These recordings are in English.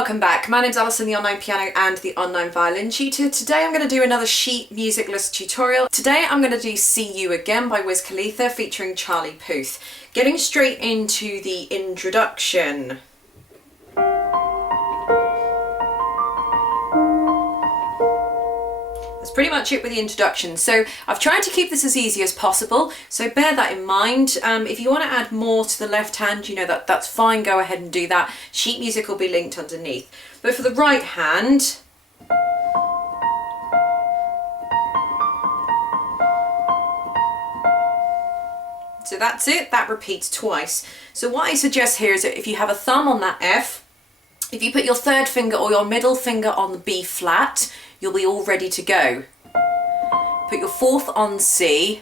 welcome back. My name's Alison, the online piano and the online violin tutor. Today I'm going to do another sheet music list tutorial. Today I'm going to do See You Again by Wiz Khalifa featuring Charlie Puth. Getting straight into the introduction. That's pretty much it with the introduction. So I've tried to keep this as easy as possible, so bear that in mind. If you want to add more to the left hand, you know, that's fine, go ahead and do that. Sheet music will be linked underneath. But for the right hand, so that's it, that repeats twice. So what I suggest here is that if you have a thumb on that F, if you put your third finger or your middle finger on the B flat, you'll be all ready to go. Put your fourth on C.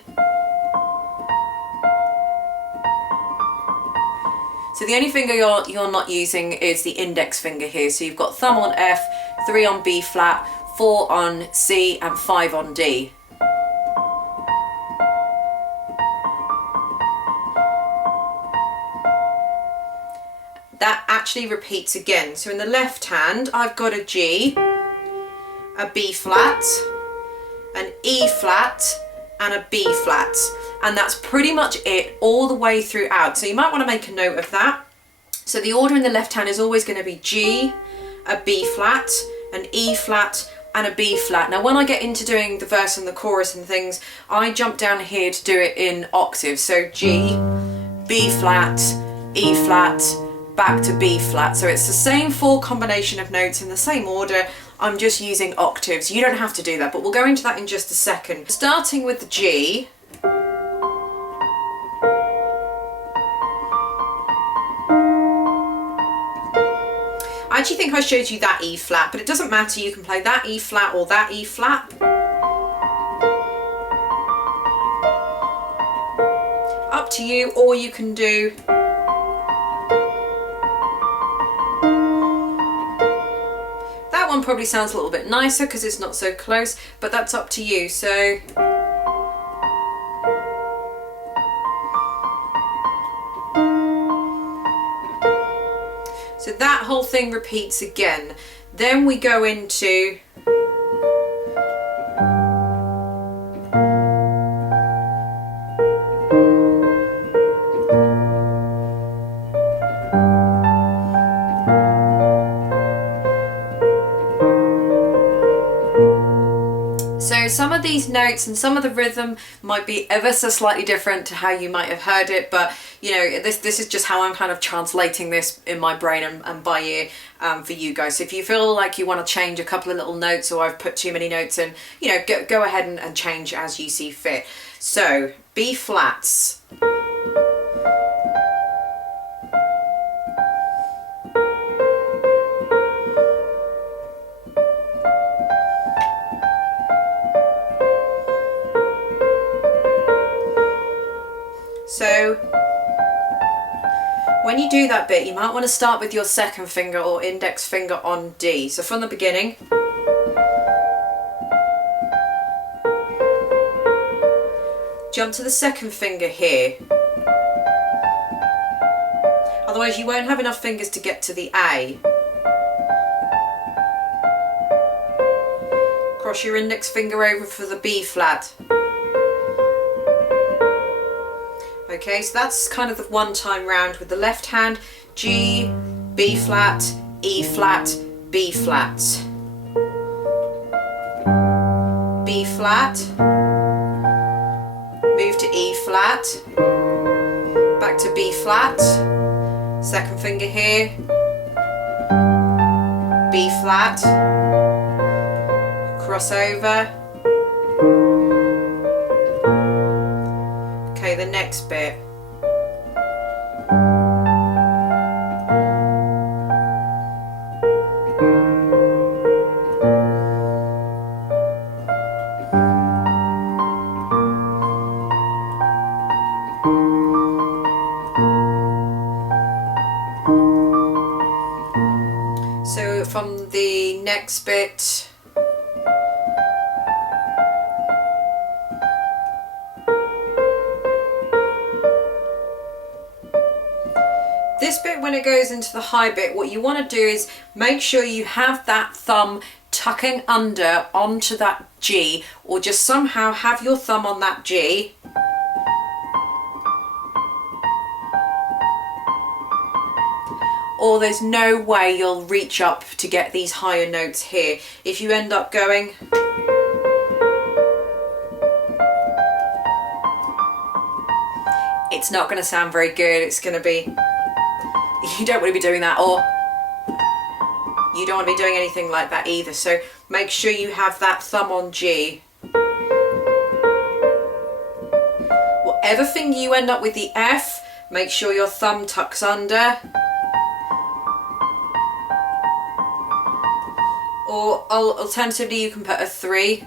So the only finger you're not using is the index finger here. So you've got thumb on F, 3 on B flat, 4 on C and 5 on D. That actually repeats again. So in the left hand, I've got a G, a B flat, an E flat, and a B flat. And that's pretty much it all the way throughout. So you might want to make a note of that. So the order in the left hand is always going to be G, a B flat, an E flat, and a B flat. Now when I get into doing the verse and the chorus and things, I jump down here to do it in octaves. So G, B flat, E flat, back to B flat. So it's the same full combination of notes in the same order. I'm just using octaves. You don't have to do that, but we'll go into that in just a second. Starting with the G. I actually think I showed you that E flat, but it doesn't matter. You can play that E flat or that E flat. Up to you, or you can do that one. Probably sounds a little bit nicer because it's not so close, but that's up to you. So that whole thing repeats again. Then we go into some of these notes and some of the rhythm might be ever so slightly different to how you might have heard it, but you know, this is just how I'm kind of translating this in my brain and by ear for you guys. So if you feel like you want to change a couple of little notes, or I've put too many notes in, you know, go ahead and change as you see fit. So B flats. So when you do that bit, you might want to start with your second finger or index finger on D. So from the beginning, jump to the second finger here. Otherwise you won't have enough fingers to get to the A. Cross your index finger over for the B flat. Okay, so that's kind of the one time round with the left hand. G, B flat, E flat, B flat. B flat. Move to E flat. Back to B flat. Second finger here. B flat. Cross over. Okay, the next bit. So from the next bit, this bit, when it goes into the high bit, what you want to do is make sure you have that thumb tucking under onto that G, or just somehow have your thumb on that G. Or there's no way you'll reach up to get these higher notes here. If you end up going it's not going to sound very good. It's going to be, you don't want to be doing that, or you don't want to be doing anything like that either. So make sure you have that thumb on G. Whatever finger you end up with the F, make sure your thumb tucks under. Or alternatively, you can put a 3.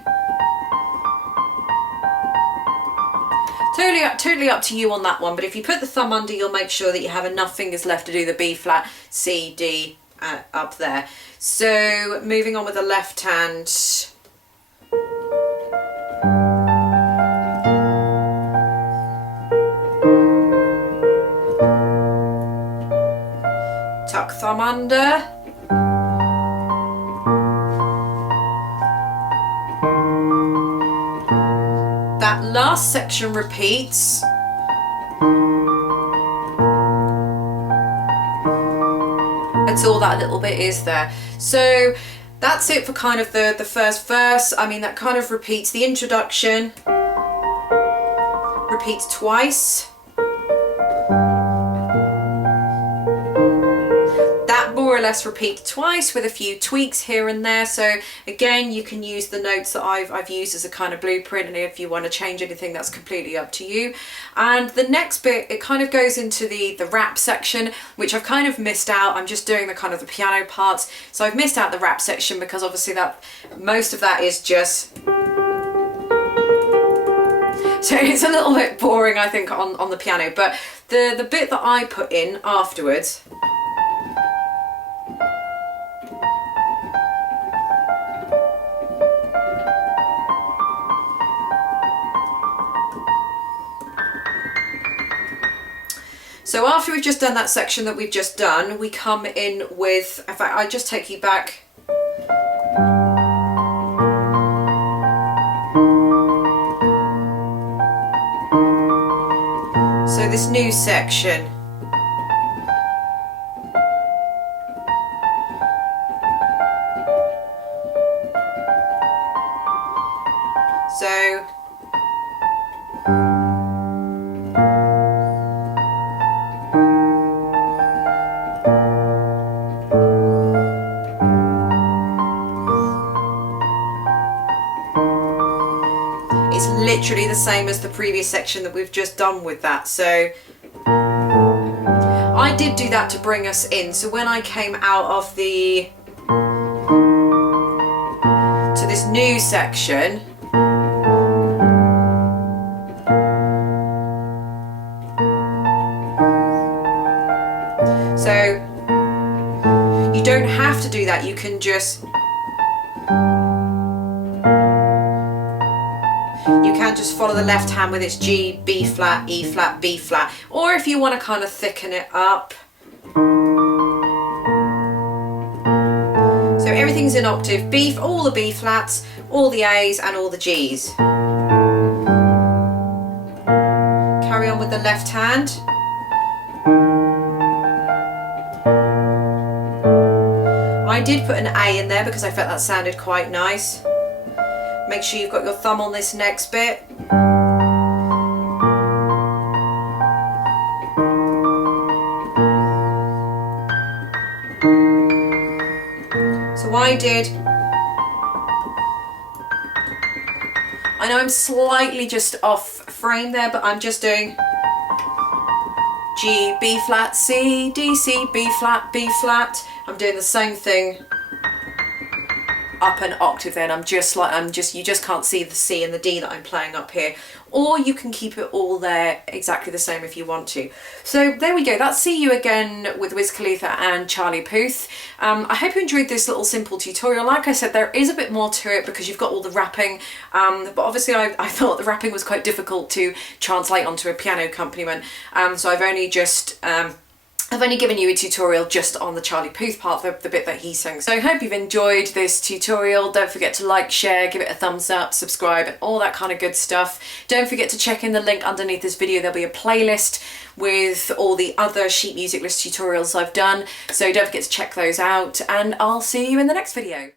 Totally up to you on that one, but if you put the thumb under, you'll make sure that you have enough fingers left to do the B flat, C, D up there. So moving on with the left hand. Tuck thumb under. That last section repeats. Until that little bit is there. So that's it for kind of the first verse. I mean, that kind of repeats the introduction, repeats twice. That more or less repeats twice with a few tweaks here and there. So again, you can use the notes that I've used as a kind of blueprint, and if you want to change anything, that's completely up to you. And the next bit, it kind of goes into the rap section, which I've kind of missed out. I'm just doing the kind of the piano parts, so I've missed out the rap section because obviously that most of that is just, so it's a little bit boring, I think, on the piano. But the bit that I put in afterwards, so after we've just done that section that we've just done, we come in with, in fact, I just take you back. So this new section. So literally the same as the previous section that we've just done with that. So I did do that to bring us in. So when I came out of the to this new section, so you don't have to do that. You can just follow the left hand with its G, B flat, E flat, B flat. Or if you want to kind of thicken it up. So everything's in octave. B, all the B flats, all the A's and all the G's. Carry on with the left hand. I did put an A in there because I felt that sounded quite nice. Make sure you've got your thumb on this next bit. So I know I'm slightly just off frame there, but I'm just doing G, B flat, C, D, C, B flat, B flat. I'm doing the same thing up an octave then. You just can't see the C and the D that I'm playing up here. Or you can keep it all there exactly the same if you want to. So there we go. That's See You Again with Wiz Khalifa and Charlie Puth. I hope you enjoyed this little simple tutorial. Like I said, there is a bit more to it because you've got all the rapping, but obviously I thought the rapping was quite difficult to translate onto a piano accompaniment. So I've only just I've only given you a tutorial just on the Charlie Puth part, the bit that he sings. So I hope you've enjoyed this tutorial. Don't forget to like, share, give it a thumbs up, subscribe, and all that kind of good stuff. Don't forget to check in the link underneath this video. There'll be a playlist with all the other sheet music list tutorials I've done. So don't forget to check those out, and I'll see you in the next video.